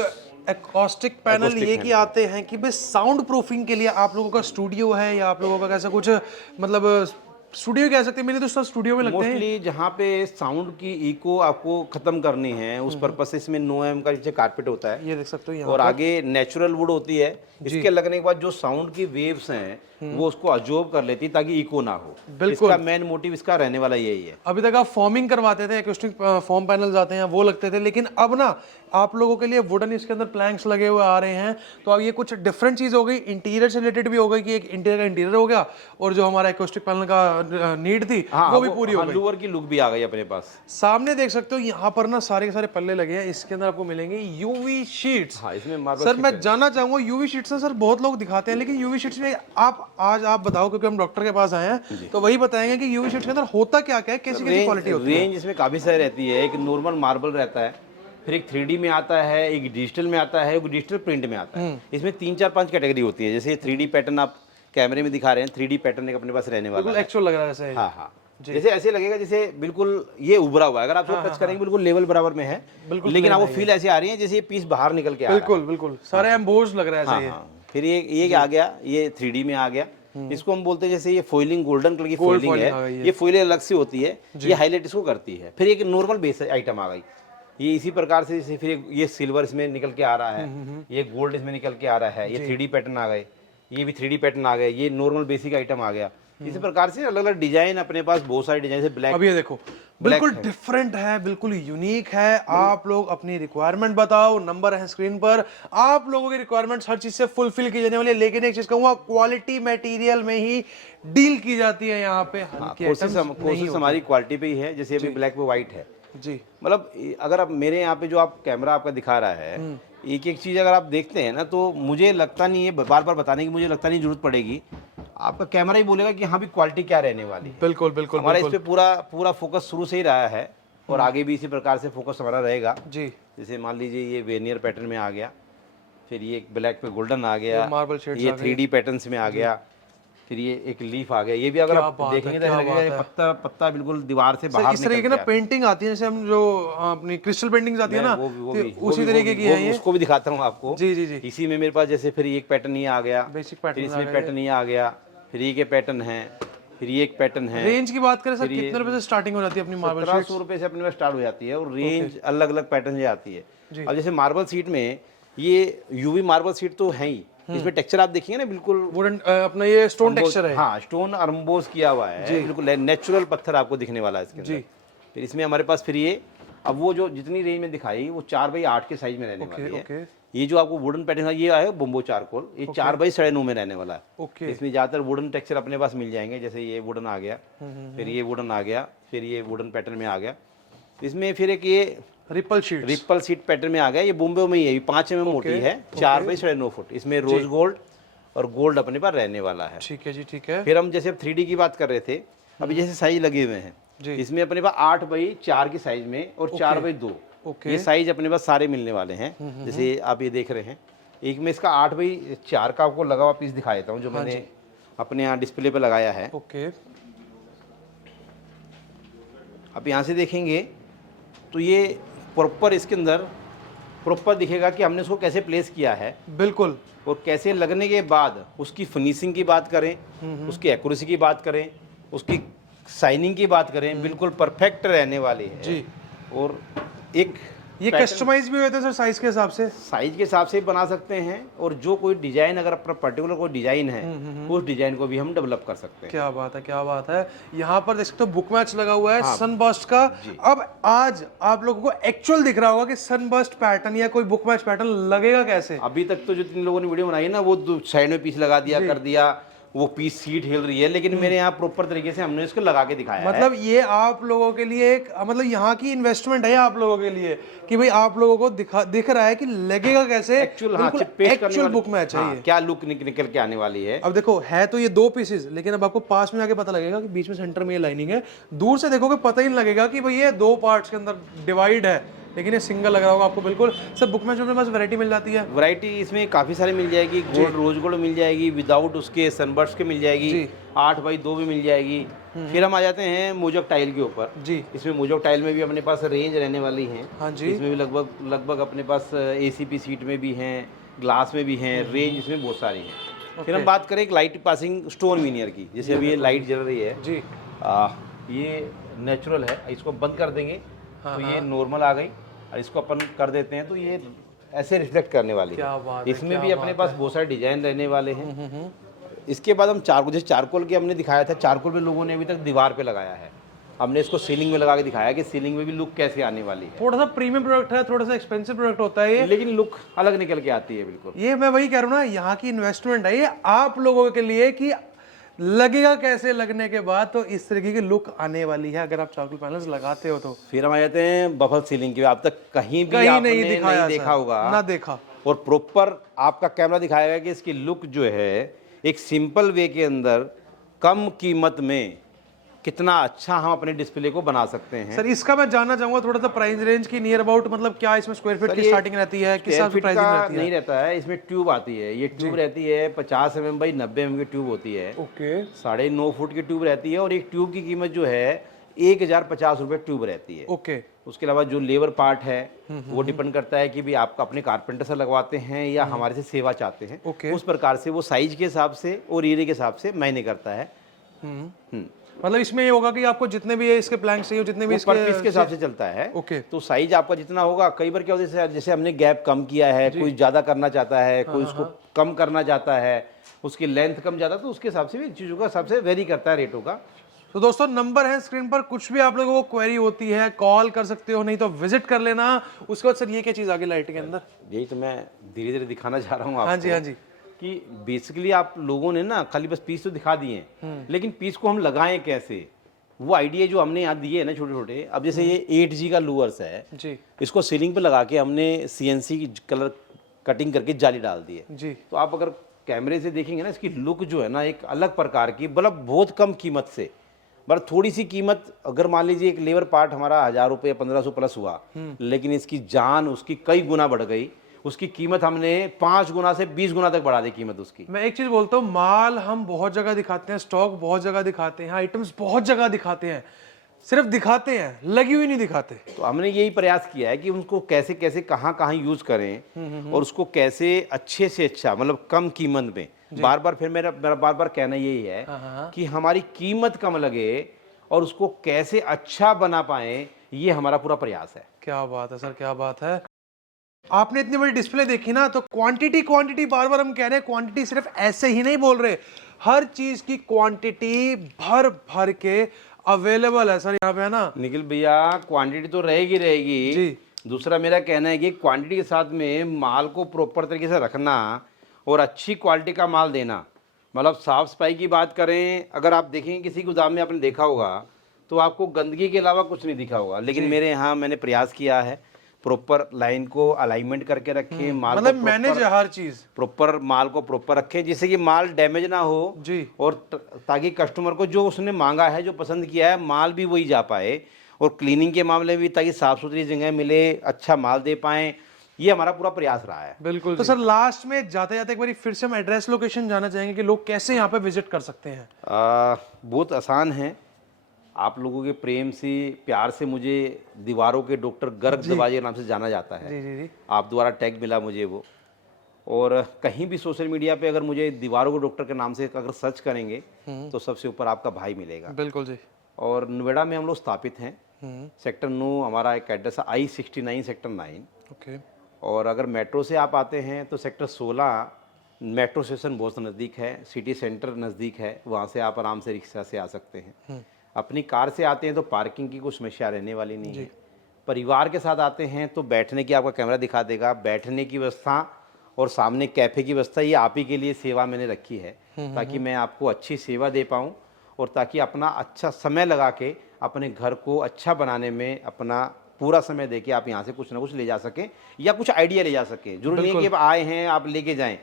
एकॉस्टिक पैनल ये कि आते हैं कि भाई साउंड प्रूफिंग के लिए आप लोगों का स्टूडियो है या आप लोगों का ऐसा कुछ मतलब स्टूडियो कह सकते हैं, मेरे दोस्तों स्टूडियो में लगते हैं। मोस्टली जहाँ पे साउंड की इको आपको खत्म करनी है उस पर्पज से इसमें 9 mm का नीचे कारपेट होता है, ये देख सकते हो यहाँ और आगे नेचुरल वुड होती है। इसके लगने के बाद जो साउंड की वेव्स हैं वो उसको अब्जॉर्ब कर लेती है ताकि इको ना हो। बिल्कुल। इसका मेन मोटिव इसका रहने वाला यही है। अभी तक आप फॉर्मिंग करवाते थे, एक्यूस्टिक फॉर्म पैनल्स आते हैं वो लगते थे, लेकिन अब ना आप लोगों के लिए वुडन इसके अंदर प्लैंक्स लगे हुए आ रहे हैं। तो अब ये कुछ डिफरेंट चीज हो गई, इंटीरियर से रिलेटेड भी हो गई कि एक इंटीरियर का इंटीरियर हो गया, और जो हमारा एक्यूस्टिक पैनल का नीड थी वो भी पूरी हो गई। लोअर की लुक भी आ गई अपने पास। सामने देख सकते हो यहाँ पर ना सारे के सारे पल्ले लगे हैं, इसके अंदर आपको मिलेंगे यूवी शीट्स। हाँ, इसमें मार्बल सर मैं जानना चाहूंगा यूवी शीट्स ना सर बहुत लोग दिखाते हैं, लेकिन यूवी शीट्स में आप बताओ, क्योंकि हम डॉक्टर के पास आए हैं तो वही बताएंगे कि यूवी शीट्स के अंदर होता क्या क्या है, कैसी कैसी क्वालिटी होती है। रेंज इसमें काफी सारी रहती है। एक नॉर्मल मार्बल रहता है, फिर एक 3D में आता है, एक डिजिटल में आता है, एक डिजिटल प्रिंट में आता है। इसमें 3 4 5 कैटेगरी होती है। जैसे 3D पैटर्न आप कैमरे में दिखा रहे हैं, 3D पैटर्न एक अपने पास रहने वाला है। एक्चुअल लग रहा है ऐसे। हाँ हाँ, जैसे ऐसे लगेगा जैसे बिल्कुल ये उभरा हुआ है, अगर आप टच करेंगे बिल्कुल लेवल बराबर में है, लेकिन आपको फील ऐसी आ रही है जैसे ये पीस बाहर निकल के आ रहा है। बिल्कुल बिल्कुल, सारे एम्बोज लग रहा है ऐसे। फिर ये आ गया, ये 3D में आ गया। इसको हम बोलते हैं जैसे ये फॉइलिंग, गोल्डन कलर की फॉइलिंग है, ये फॉइलिंग अलग से होती है, ये हाईलाइट इसको करती है। फिर एक नॉर्मल बेस आइटम आ गई, ये इसी प्रकार से जैसे फिर ये सिल्वर इसमें निकल के आ रहा है, ये गोल्ड इसमें निकल के आ रहा है, ये 3D पैटर्न आ गए, ये भी 3D पैटर्न आ गए, ये नॉर्मल बेसिक आइटम आ गया। इसी प्रकार से अलग अलग डिजाइन अपने पास बहुत सारे डिजाइन है। ब्लैक, अब ये देखो बिल्कुल डिफरेंट है, बिल्कुल यूनिक है। आप लोग अपनी रिक्वायरमेंट बताओ, नंबर है स्क्रीन पर, आप लोगों की रिक्वायरमेंट्स हर चीज से फुलफिल की जाने वाली है। लेकिन एक चीज कहूंगा, क्वालिटी मटेरियल में ही डील की जाती है यहाँ पे। कोशिश हमारी क्वालिटी पे ही है। जैसे अभी ब्लैक पे व्हाइट है जी, मतलब अगर आप मेरे यहाँ पे जो आप कैमरा आपका दिखा रहा है, एक एक चीज अगर आप देखते हैं ना, तो मुझे लगता नहीं है, बार बार बताने की मुझे लगता नहीं जरूरत पड़ेगी। आपका कैमरा ही बोलेगा कि हाँ भी क्वालिटी क्या रहने वाली है। बिल्कुल बिल्कुल, हमारा इस पे पूरा फोकस शुरू से ही रहा है और आगे भी इसी प्रकार से फोकस हमारा रहेगा जी। जैसे मान लीजिए ये वेनियर पैटर्न में आ गया, फिर ये ब्लैक पे गोल्डन आ गया, मार्बल शेड्स ये 3D पैटर्न्स में आ गया, फिर ये एक लीफ आ गया। ये भी अगर आप देखेंगे तो लगेगा पत्ता बिल्कुल दीवार से बाहर इस तरीके की ना पेंटिंग आती है, जैसे हम जो अपनी क्रिस्टल पेंटिंग्स आती है ना, उसी तरीके की है ये। उसको भी दिखाता हूँ आपको। जी जी जी। इसी में मेरे पास जैसे फिर एक पैटर्न ये आ गया, बेसिक फिर इसमें पैटर्न ये आ गया, फिर ये पैटर्न है, फिर ये एक पैटर्न है। रेंज की बात करें सर, कितने रुपए से स्टार्टिंग हो जाती है अपनी मार्बल शीट? 1700 रुपए से अपने पास स्टार्ट हो जाती है, और रेंज अलग अलग पैटर्न से आती है। अब जैसे मार्बल सीट में ये यूवी मार्बल सीट तो है ही, इसमें टेक्सचर आप देखिए ना बिल्कुल वुडन अपना ये स्टोन टेक्सचर है। हाँ, स्टोन अरम्बोज किया हुआ है, बिल्कुल नेचुरल पत्थर आपको दिखने वाला है इसके अंदर। फिर इसमें हमारे पास फिर ये, अब वो जो जितनी रेंज में दिखाई वो 4x8 के साइज में रहने वाली है। ये जो आपको वुडन पैटर्न है, ये है बोम्बो चारकोल, ये 4x9.5 में रहने वाला है। इसमें ज्यादातर वुडन टेक्सचर अपने पास मिल जाएंगे। जैसे ये वुडन आ गया, फिर ये वुडन आ गया, फिर ये वुडन पैटर्न में आ गया। इसमें फिर एक ये रिपल सीट पैटर्न में आ गया, ये बॉम्बे में ही है, 5 mm मोटी है, 4x9.5 फुट। इसमें रोज गोल्ड और गोल्ड अपने पास रहने वाला है। ठीक है जी, ठीक है। फिर हम जैसे 3D की बात कर रहे थे, अभी जैसे साइज लगे हुए हैं, इसमें अपने पास 8x4 की साइज में और 4x2 ये साइज अपने पास सारे मिलने वाले हैं। जैसे आप ये देख रहे हैं, एक में इसका 8x4 का आपको लगा हुआ पीस दिखा देता हूँ, जो मैंने अपने यहाँ डिस्प्ले पे लगाया है। आप यहाँ से देखेंगे तो ये प्रॉपर इसके अंदर प्रॉपर दिखेगा कि हमने उसको कैसे प्लेस किया है, बिल्कुल, और कैसे लगने के बाद उसकी फिनिशिंग की बात करें, उसकी एक्यूरेसी की बात करें, उसकी शाइनिंग की बात करें, बिल्कुल परफेक्ट रहने वाली है जी। और एक ये कस्टमाइज भी होता है सर साइज के हिसाब से? साइज के हिसाब से बना सकते हैं, और जो कोई डिजाइन अगर अपना पर्टिकुलर कोई डिजाइन है, उस डिजाइन को भी हम डेवलप कर सकते हैं। क्या बात है, क्या बात है। यहाँ पर देख सकते हो बुक मैच लगा हुआ है सनबर्स्ट का। अब आज आप लोगों को एक्चुअल दिख रहा होगा कि सनबर्स्ट पैटर्न या कोई बुक मैच पैटर्न लगेगा कैसे। अभी तक तो जो 3 लोगों ने वीडियो बनाई है ना, वो साइड में पीस लगा दिया, कर दिया, वो पीस सीट हिल रही है, लेकिन मेरे यहाँ प्रॉपर तरीके से हमने इसको लगा के दिखाया है। मतलब ये आप लोगों के लिए एक, मतलब यहाँ की इन्वेस्टमेंट है आप लोगों के लिए कि भाई आप लोगों को दिख रहा है कि लगेगा कैसे एक्चुअल बुक मैच है। ये क्या लुक निकल के आने वाली है। अब देखो है तो ये 2 पीसेस, लेकिन अब आपको पास में जाके पता लगेगा कि बीच में सेंटर में ये लाइनिंग है। दूर से देखोगे पता ही नहीं लगेगा कि भाई ये 2 पार्ट्स के अंदर डिवाइड है, लेकिन ये सिंगल लग रहा होगा आपको। बिल्कुल सर, बुक मैच में बस वैरायटी मिल जाती है। वैरायटी इसमें काफ़ी सारी मिल जाएगी। गोल्ड, रोज गोल्ड मिल जाएगी, विदाउट उसके सनबर्स्ट के मिल जाएगी, 8x2 भी मिल जाएगी। फिर हम आ जाते हैं मोजक टाइल के ऊपर जी। इसमें मोजक टाइल में भी अपने पास रेंज रहने वाली है। हाँ जी। इसमें भी लगभग अपने पास ACP सीट में भी हैं, ग्लास में भी हैं, रेंज इसमें बहुत सारी है। फिर हम बात करें एक लाइट पासिंग स्टोन विनियर की, जैसे अभी ये लाइट जल रही है जी, ये नेचुरल है, इसको बंद कर देंगे तो ये नॉर्मल आ गई, और इसको अपन कर देते हैं तो ये ऐसे रिफ्लेक्ट करने वाली क्या है। बात है, इसमें क्या भी अपने पास बहुत सारे डिजाइन रहने वाले हैं। इसके बाद हम चारकोल, जैसे चारकोल की हमने दिखाया था, चारकोल पे लोगों ने अभी तक दीवार पे लगाया है, हमने इसको सीलिंग में लगा के दिखाया कि सीलिंग में भी लुक कैसे आने वाली है। थोड़ा सा प्रीमियम प्रोडक्ट है, थोड़ा सा एक्सपेंसिव प्रोडक्ट होता है ये, लेकिन लुक अलग निकल के आती है बिल्कुल। ये मैं वही कह रहा हूँ ना, यहाँ की इन्वेस्टमेंट है ये आप लोगों के लिए कि लगेगा कैसे, लगने के बाद तो इस तरीके की लुक आने वाली है अगर आप चारकोल पैनल्स लगाते हो तो। फिर हम आ जाते हैं बफल सीलिंग की। अब तक कहीं भी कहीं आपने नहीं दिखाया, नहीं देखा होगा, ना देखा, और प्रॉपर आपका कैमरा दिखाएगा कि इसकी लुक जो है एक सिंपल वे के अंदर कम कीमत में कितना अच्छा हम अपने डिस्प्ले को बना सकते हैं। सर इसका मैं जानना चाहूंगा थोड़ा सा प्राइस रेंज की नियर अबाउट, मतलब क्या इसमें स्क्वायर फीट की स्टार्टिंग रहती है, किस हिसाब से प्राइसिंग रहती है? नहीं रहता है, इसमें ट्यूब आती है, ये ट्यूब रहती है 50 mm बाई 90 mm की ट्यूब होती है, ओके, 9.5 फुट की ट्यूब रहती है, और एक ट्यूब की कीमत जो है 1050 रुपये ट्यूब रहती है। ओके, उसके अलावा जो लेबर पार्ट है वो डिपेंड करता है कि भी आपका अपने कारपेंटर से लगवाते हैं या हमारे से सेवा चाहते हैं, ओके, उस प्रकार से वो साइज के हिसाब से और एरिया के हिसाब से मैंने करता है। मतलब इसमें ये होगा कि आपको जितने भी इसके प्लैंक चाहिए, जितने भी पर पीस के हिसाब से चलता है। ओके, तो साइज आपका जितना होगा, कई बार क्या होता है जैसे हमने गैप कम किया है, कोई ज्यादा करना चाहता है, कोई उसको कम करना चाहता है, उसकी लेंथ कम ज्यादा, तो उसके हिसाब से भी चीजों का हिसाब से वेरी करता है रेटों का। तो दोस्तों नंबर है स्क्रीन पर, कुछ भी आप लोगों को क्वेरी होती है कॉल कर सकते हो, नहीं तो विजिट कर लेना। उसके बाद सर ये क्या चीज आगे लाइट के अंदर? यही तो मैं धीरे धीरे दिखाना चाह रहा हूँ आपको। हाँ जी, हाँ जी, कि बेसिकली आप लोगों ने ना खाली बस पीस तो दिखा दिए, लेकिन पीस को हम लगाएं कैसे, वो आइडिया जो हमने यहाँ दिए है ना छोटे छोटे। अब जैसे ये 8G का लूअर्स है जी, इसको सीलिंग पे लगा के हमने CNC की कलर कटिंग करके जाली डाल दी है जी, तो आप अगर कैमरे से देखेंगे ना, इसकी लुक जो है ना एक अलग प्रकार की, मतलब बहुत कम कीमत से, मतलब थोड़ी सी कीमत, अगर मान लीजिए एक लेबर पार्ट हमारा 1000 रुपये 1500 प्लस हुआ, लेकिन इसकी जान उसकी कई गुना बढ़ गई, उसकी कीमत हमने 5 गुना से 20 गुना तक बढ़ा दी कीमत उसकी। मैं एक चीज बोलता हूँ, माल हम बहुत जगह दिखाते हैं, स्टॉक बहुत जगह दिखाते हैं, आइटम्स बहुत जगह दिखाते हैं, सिर्फ दिखाते हैं, लगी हुई नहीं दिखाते। तो हमने यही प्रयास किया है कि उनको कैसे कैसे कहाँ कहाँ यूज करें और उसको कैसे अच्छे से अच्छा, मतलब कम कीमत में, बार बार फिर मेरा बार बार कहना यही है कि हमारी कीमत कम लगे और उसको कैसे अच्छा बना पाए, ये हमारा पूरा प्रयास है। क्या बात है सर, क्या बात है। आपने इतनी बड़ी डिस्प्ले देखी ना, तो क्वांटिटी क्वांटिटी बार बार हम कह रहे हैं, क्वांटिटी सिर्फ ऐसे ही नहीं बोल रहे, हर चीज की क्वांटिटी भर भर के अवेलेबल है सर यहाँ पे, है ना निखिल भैया? क्वांटिटी तो रहेगी रहेगी जी। दूसरा मेरा कहना है कि क्वांटिटी के साथ में माल को प्रॉपर तरीके से रखना और अच्छी क्वालिटी का माल देना, मतलब साफ सफाई की बात करें, अगर आप देखेंगे किसी गोदाम में आपने देखा होगा तो आपको गंदगी के अलावा कुछ नहीं दिखा होगा, लेकिन मेरे यहाँ मैंने प्रयास किया है प्रॉपर लाइन को अलाइनमेंट करके रखें, माल मतलब मैनेज है हर चीज, प्रॉपर माल को प्रॉपर रखें जिससे कि माल डैमेज ना हो जी, और ताकि कस्टमर को जो उसने मांगा है, जो पसंद किया है, माल भी वही जा पाए, और क्लीनिंग के मामले में भी ताकि साफ सुथरी जगह मिले, अच्छा माल दे पाएं, ये हमारा पूरा प्रयास रहा है। बिल्कुल। तो सर लास्ट में जाते जाते एक बार फिर से हम एड्रेस लोकेशन जानना चाहेंगे कि लोग कैसे यहाँ पे विजिट कर सकते हैं? बहुत आसान है, आप लोगों के प्रेम से प्यार से मुझे दीवारों के डॉक्टर गर्ग दरवाजे के नाम से जाना जाता है। जी जी जी, आप द्वारा टैग मिला मुझे वो, और कहीं भी सोशल मीडिया पे अगर मुझे दीवारों के डॉक्टर के नाम से अगर सर्च करेंगे तो सबसे ऊपर आपका भाई मिलेगा। बिल्कुल जी। और नोएडा में हम लोग स्थापित हैं, सेक्टर 9 हमारा एक एड्रेस है, I-69 सेक्टर 9। ओके, और अगर मेट्रो से आप आते हैं तो सेक्टर 16 मेट्रो स्टेशन बहुत नज़दीक है, सिटी सेंटर नज़दीक है, वहाँ से आप आराम से रिक्शा से आ सकते हैं। अपनी कार से आते हैं तो पार्किंग की कुछ समस्या रहने वाली नहीं है। परिवार के साथ आते हैं तो बैठने की आपका कैमरा दिखा देगा, बैठने की व्यवस्था और सामने कैफ़े की व्यवस्था, ये आप ही के लिए सेवा मैंने रखी है ताकि मैं आपको अच्छी सेवा दे पाऊँ और ताकि अपना अच्छा समय लगा के अपने घर को अच्छा बनाने में अपना पूरा समय देके आप यहाँ से कुछ ना कुछ ले जा सकें या कुछ आइडिया ले जा सकें। जरूरी नहीं है कि आप आए हैं आप लेके जाएं,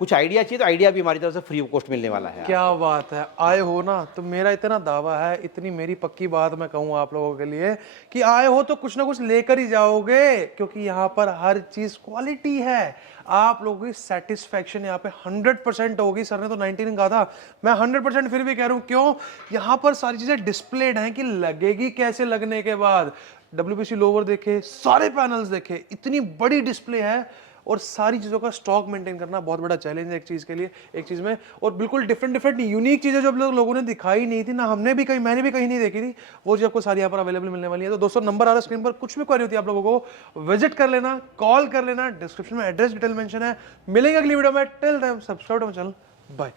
कुछ आइडिया चाहिए तो आइडिया भी हमारी तरफ से फ्री ऑफ कॉस्ट मिलने वाला है। क्या बात है, आए हो ना तो मेरा इतना दावा है, इतनी मेरी पक्की बात मैं कहूँ आप लोगों के लिए कि आए हो तो कुछ ना कुछ लेकर ही जाओगे, क्योंकि यहाँ पर हर चीज क्वालिटी है। आप लोगों की सेटिस्फेक्शन यहाँ पे 100% होगी। सर ने तो 99 कहा था, मैं 100% फिर भी कह रहा हूँ, क्यों? यहाँ पर सारी चीजें डिस्प्लेड हैं कि लगेगी कैसे, लगने के बाद WPC लोवर देखे, सारे पैनल्स देखे, इतनी बड़ी डिस्प्ले है और सारी चीज़ों का स्टॉक मेंटेन करना बहुत बड़ा चैलेंज है एक चीज़ के लिए, एक चीज़ में। और बिल्कुल डिफरेंट यूनिक चीज़ें जो लोगों ने दिखाई नहीं थी ना, मैंने भी कहीं नहीं देखी थी, वो चीज़ आपको सारी यहाँ पर अवेलेबल मिलने वाली है। तो दोस्तों नंबर आ रहा है स्क्रीन पर, कुछ भी क्वेरी होती है आप लोगों को विजिट कर लेना, कॉल कर लेना, डिस्क्रिप्शन में एड्रेस डिटेल मेंशन है। मिलेंगे अगली वीडियो में, till then subscribe to my channel, bye.